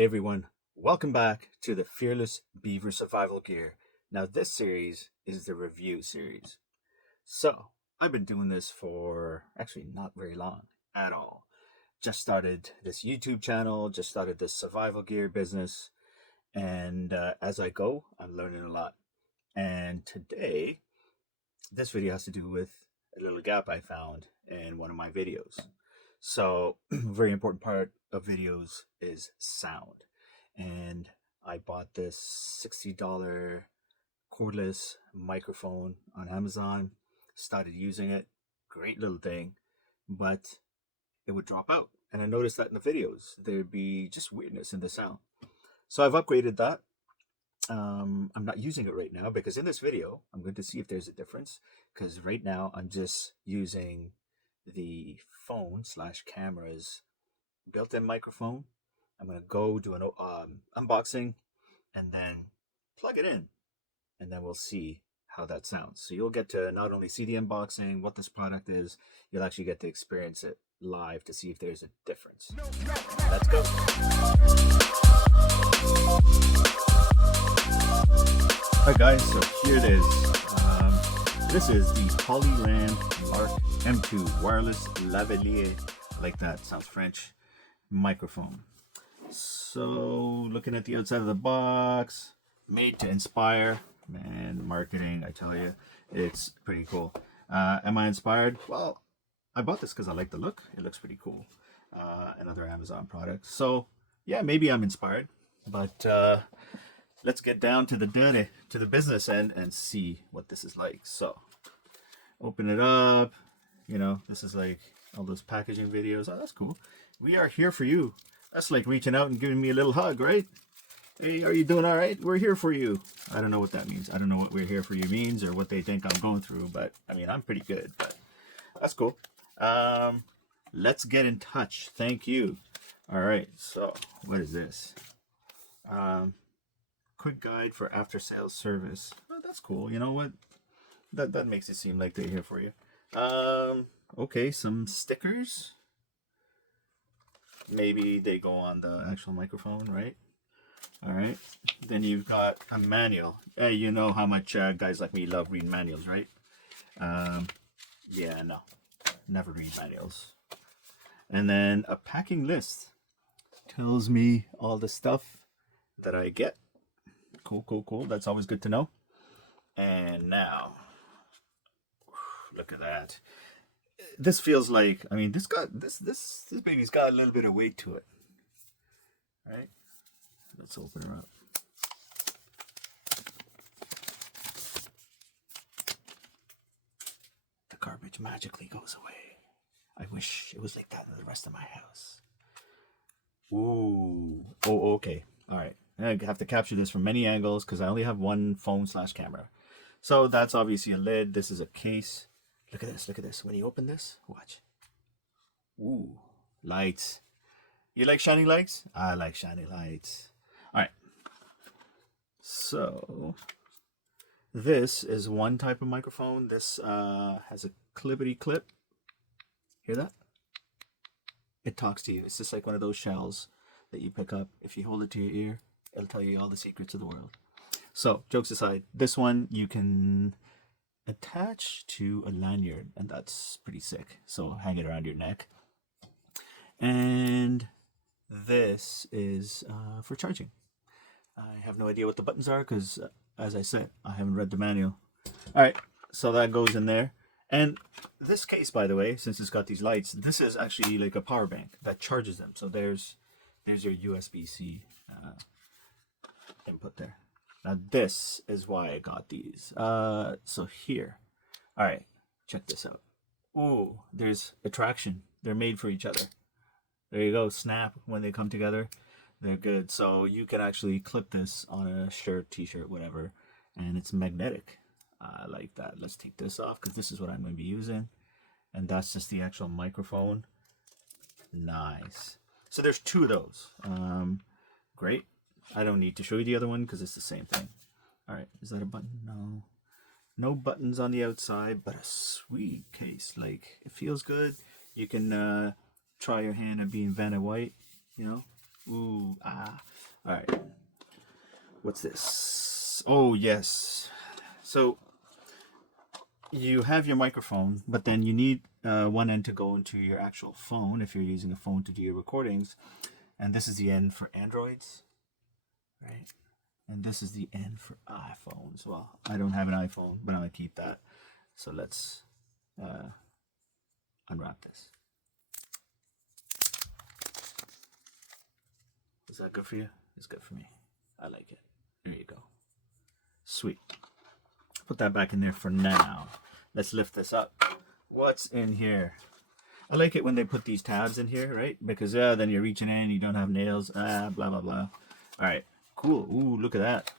Hey everyone, welcome back to the Fearless Beaver Survival Gear. Now this series is the review series. So, I've been doing this for actually not very long at all. Just started this YouTube channel, just started this survival gear business, and as I go, I'm learning a lot. And today, this video has to do with a little gap I found in one of my videos. So, very important part of videos is sound. And I bought this $60 cordless microphone on Amazon, started using it, great little thing, but it would drop out. And I noticed that in the videos, there'd be just weirdness in the sound. So I've upgraded that. I'm not using it right now because in this video, I'm going to see if there's a difference. Because right now I'm just using the phone / camera's built-in microphone. I'm going to go do an unboxing and then plug it in, and then we'll see how that sounds. So you'll get to not only see the unboxing, what this product is, you'll actually get to experience it live to see if there's a difference. Let's go. Alright guys, so here it is. This is the Hollyland Lark M2 wireless Lavalier, I like that, sounds French, microphone. So looking at the outside of the box, made to inspire. Man, marketing, I tell you, it's pretty cool. Am I inspired? Well, I bought this because I like the look. It looks pretty cool. Another Amazon product. So yeah, maybe I'm inspired, but let's get down to the business end and see what this is like. So open it up. You know, this is like all those packaging videos. Oh, that's cool. We are here for you. That's like reaching out and giving me a little hug, right? Hey, are you doing all right? We're here for you. I don't know what that means. I don't know what we're here for you means or what they think I'm going through, but I mean, I'm pretty good, but that's cool. Let's get in touch. Thank you. All right. So what is this? Quick guide for after sales service. Oh, that's cool. You know what? That makes it seem like they're here for you. Okay. Some stickers. Maybe they go on the actual microphone, right? All right. Then you've got a manual. You know how much guys like me love reading manuals, right? Yeah, no. Never read manuals. And then a packing list. Tells me all the stuff that I get. Cool, cool, cool. That's always good to know. And now, look at that. This feels like, I mean, this baby's got a little bit of weight to it. All right? Let's open her up. The garbage magically goes away. I wish it was like that in the rest of my house. Ooh. Oh, okay. All right. I have to capture this from many angles because I only have one phone / camera. So that's obviously a lid. This is a case. Look at this. Look at this. When you open this, watch. Ooh. Lights. You like shiny lights? I like shiny lights. All right. So this is one type of microphone. This has a clippity clip. Hear that? It talks to you. It's just like one of those shells that you pick up. If you hold it to your ear, it'll tell you all the secrets of the world. So jokes aside, this one you can attach to a lanyard, and that's pretty sick. So hang it around your neck. And this is for charging. I have no idea what the buttons are because, as I said, I haven't read the manual. All right, so that goes in there. And this case, by the way, since it's got these lights, this is actually like a power bank that charges them. So there's your USB-C input there. Now this is why I got these. So here, all right, check this out. Oh, there's attraction. They're made for each other. There you go. Snap when they come together. They're good. So you can actually clip this on a shirt, t-shirt, whatever, and it's magnetic. I like that. Let's take this off because this is what I'm going to be using. And that's just the actual microphone. Nice. So there's two of those. Great. I don't need to show you the other one because it's the same thing. All right. Is that a button? No. No buttons on the outside, but a sweet case. Like, it feels good. You can try your hand at being Vanna White, you know. Ooh, ah. All right. What's this? Oh, yes. So you have your microphone, but then you need one end to go into your actual phone if you're using a phone to do your recordings. And this is the end for Androids, right? And this is the end for iPhones. Well, I don't have an iPhone, but I'm gonna keep that. So let's unwrap this. Is that good for you? It's good for me. I like it. There you go. Sweet. Put that back in there for now. Let's lift this up. What's in here? I like it when they put these tabs in here, right? Because then you're reaching in, you don't have nails, blah, blah, blah. All right, cool. Ooh, look at that.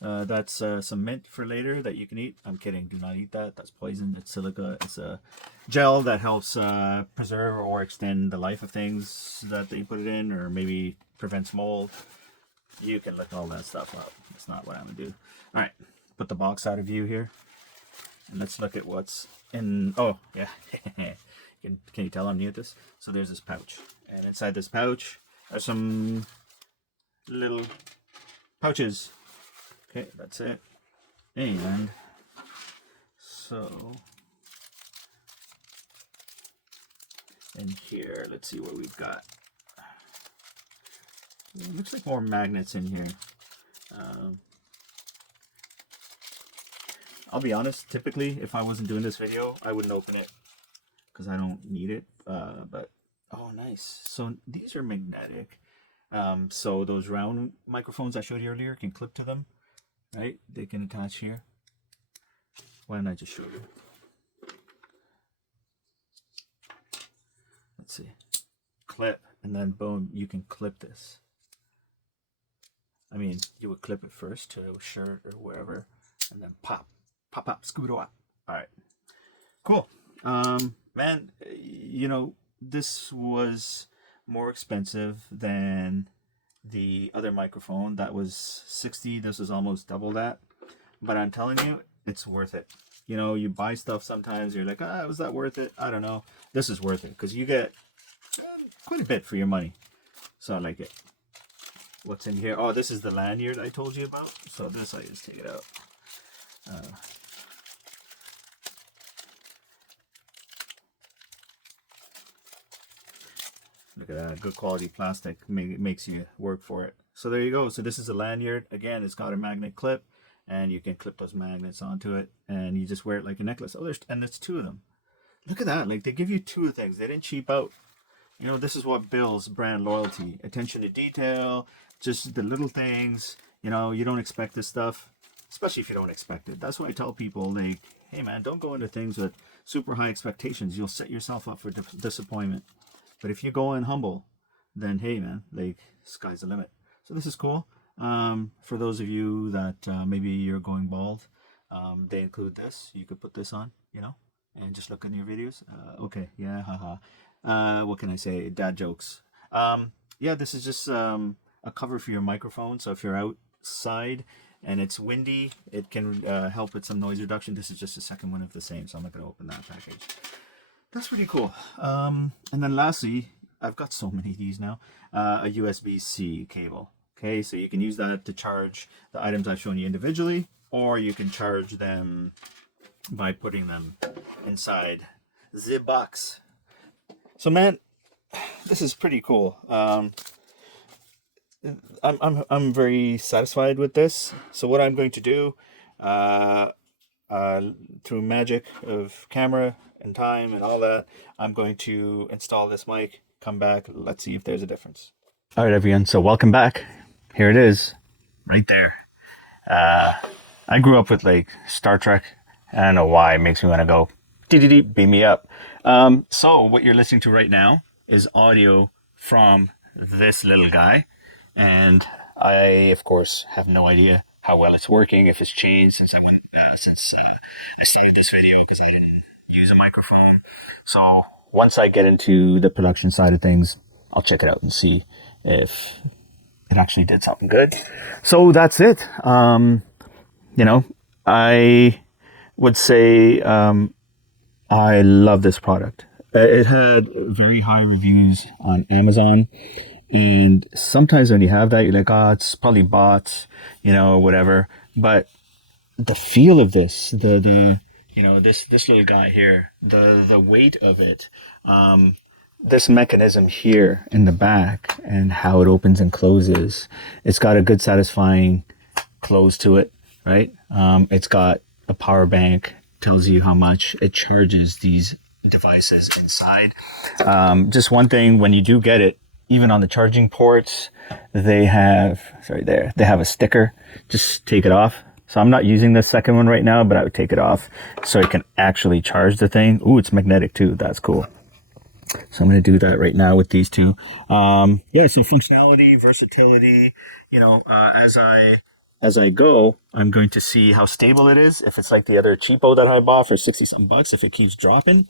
That's some mint for later that you can eat. I'm kidding, do not eat that. That's poison. It's silica. It's a gel that helps preserve or extend the life of things that they put it in, or maybe prevents mold. You can look all that stuff up. That's not what I'm gonna do. All right, put the box out of view here. And let's look at what's in, oh, yeah. Can you tell I'm new at this? So there's this pouch. And inside this pouch are some little pouches. Okay, that's it. And so in here, let's see what we've got. It looks like more magnets in here. I'll be honest, typically if I wasn't doing this video, I wouldn't open it because I don't need it. But oh, nice. So these are magnetic. So those round microphones I showed you earlier can clip to them, right? They can attach here. Why don't I just show you? Let's see. Clip, and then boom, you can clip this. I mean, you would clip it first to a shirt or wherever, and then pop, pop, pop, scoot up. All right, cool. Man, you know, this was more expensive than the other microphone. That was 60. This is almost double that. But I'm telling you, it's worth it. You know, you buy stuff sometimes, you're like, was that worth it? I don't know. This is worth it because you get quite a bit for your money. So I like it. What's in here? Oh, this is the lanyard I told you about. So this, I just take it out. Look at that, good quality plastic makes you work for it. So there you go. So this is a lanyard. Again, it's got a magnet clip, and you can clip those magnets onto it, and you just wear it like a necklace. Oh, and there's two of them. Look at that. Like, they give you two things. They didn't cheap out. You know, this is what builds brand loyalty. Attention to detail, just the little things. You know, you don't expect this stuff, especially if you don't expect it. That's why I tell people, like, hey man, don't go into things with super high expectations. You'll set yourself up for disappointment. But if you go in humble, then hey man, like, sky's the limit. So this is cool. For those of you that maybe you're going bald, they include this. You could put this on, you know, and just look in your videos. Okay, yeah, haha. What can I say? Dad jokes. Yeah, this is just a cover for your microphone. So if you're outside and it's windy, it can help with some noise reduction. This is just a second one of the same, so I'm not going to open that package. That's pretty cool. And then lastly, I've got so many of these now, a USB-C cable. Okay, so you can use that to charge the items I've shown you individually, or you can charge them by putting them inside the box. So man, this is pretty cool. I'm very satisfied with this. So what I'm going to do, through magic of camera and time and all that, I'm going to install this mic, come back, let's see if there's a difference. All right, everyone, so welcome back. Here it is, right there. I grew up with like Star Trek. I don't know why, it makes me want to go beam me up. So what you're listening to right now is audio from this little guy, and I of course have no idea how well it's working, if it's changed since I started this video, because I didn't use a microphone. So once I get into the production side of things, I'll check it out and see if it actually did something good. So that's it. You know, I would say I love this product. It had very high reviews on Amazon, And sometimes when you have that, you're like, oh, it's probably bots, whatever. But the feel of this, the this little guy here, the weight of it, this mechanism here in the back, and how it opens and closes, it's got a good satisfying close to it, right? It's got a power bank, tells you how much it charges these devices inside. Just one thing, when you do get it, even on the charging ports, they have a sticker. Just take it off. So I'm not using the second one right now, but I would take it off so I can actually charge the thing. Ooh, it's magnetic too. That's cool. So I'm going to do that right now with these two. So functionality, versatility, as I go, I'm going to see how stable it is. If it's like the other cheapo that I bought for 60 something bucks, if it keeps dropping.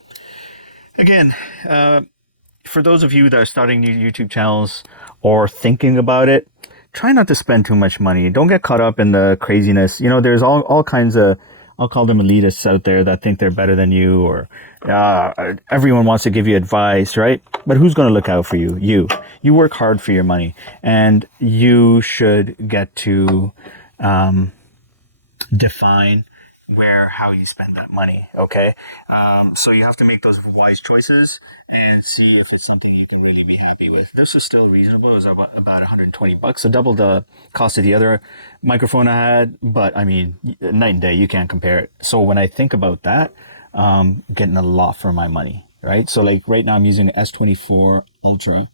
Again, for those of you that are starting new YouTube channels or thinking about it, try not to spend too much money. Don't get caught up in the craziness. There's all kinds of, I'll call them elitists out there that think they're better than you, or everyone wants to give you advice, right? But who's going to look out for you? You work hard for your money, and you should get to define how you spend that money. Okay. So you have to make those wise choices and see if it's something you can really be happy with. This is still reasonable. It was about 120 bucks, so double the cost of the other microphone I had, but I mean, night and day, you can't compare it. So when I think about that, getting a lot for my money, right? So like right now I'm using an S24 Ultra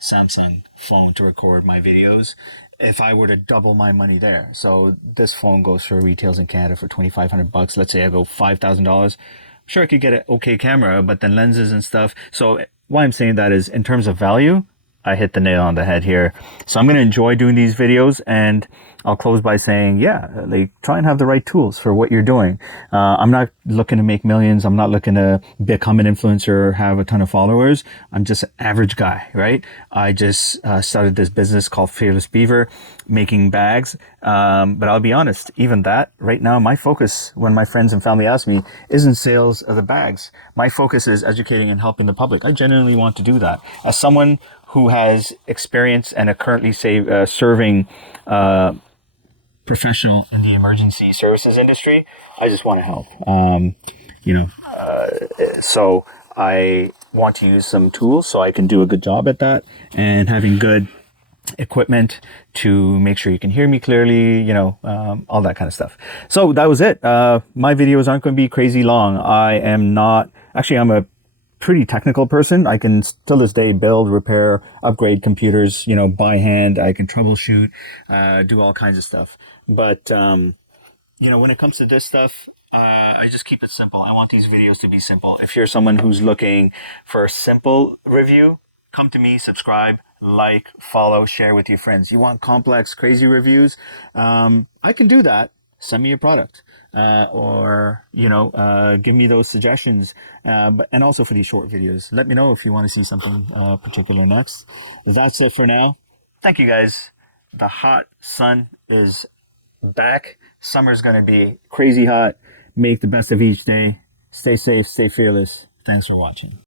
Samsung phone to record my videos. If I were to double my money there, so this phone goes for retails in Canada for 2,500 bucks. Let's say I go $5,000. Sure, I could get an okay camera, but then lenses and stuff. So why I'm saying that is, in terms of value, I hit the nail on the head here. So I'm going to enjoy doing these videos, and I'll close by saying, try and have the right tools for what you're doing. I'm not looking to make millions. I'm not looking to become an influencer or have a ton of followers. I'm just an average guy, right? I just started this business called FearlessBeaver, making bags. But I'll be honest, even that right now, my focus, when my friends and family ask me, isn't sales of the bags. My focus is educating and helping the public. I genuinely want to do that. As someone who has experience and are currently serving professional in the emergency services industry, I just want to help. So I want to use some tools so I can do a good job at that, and having good equipment to make sure you can hear me clearly, all that kind of stuff. So that was it. My videos aren't going to be crazy long. I'm a pretty technical person. I can till this day build, repair, upgrade computers, by hand. I can troubleshoot, do all kinds of stuff. But, when it comes to this stuff, I just keep it simple. I want these videos to be simple. If you're someone who's looking for a simple review, come to me, subscribe, like, follow, share with your friends. You want complex, crazy reviews? I can do that. Send me a product, or give me those suggestions. And also for these short videos, let me know if you want to see something particular next. That's it for now. Thank you guys. The hot sun is back. Summer's going to be crazy hot. Make the best of each day. Stay safe, stay fearless. Thanks for watching.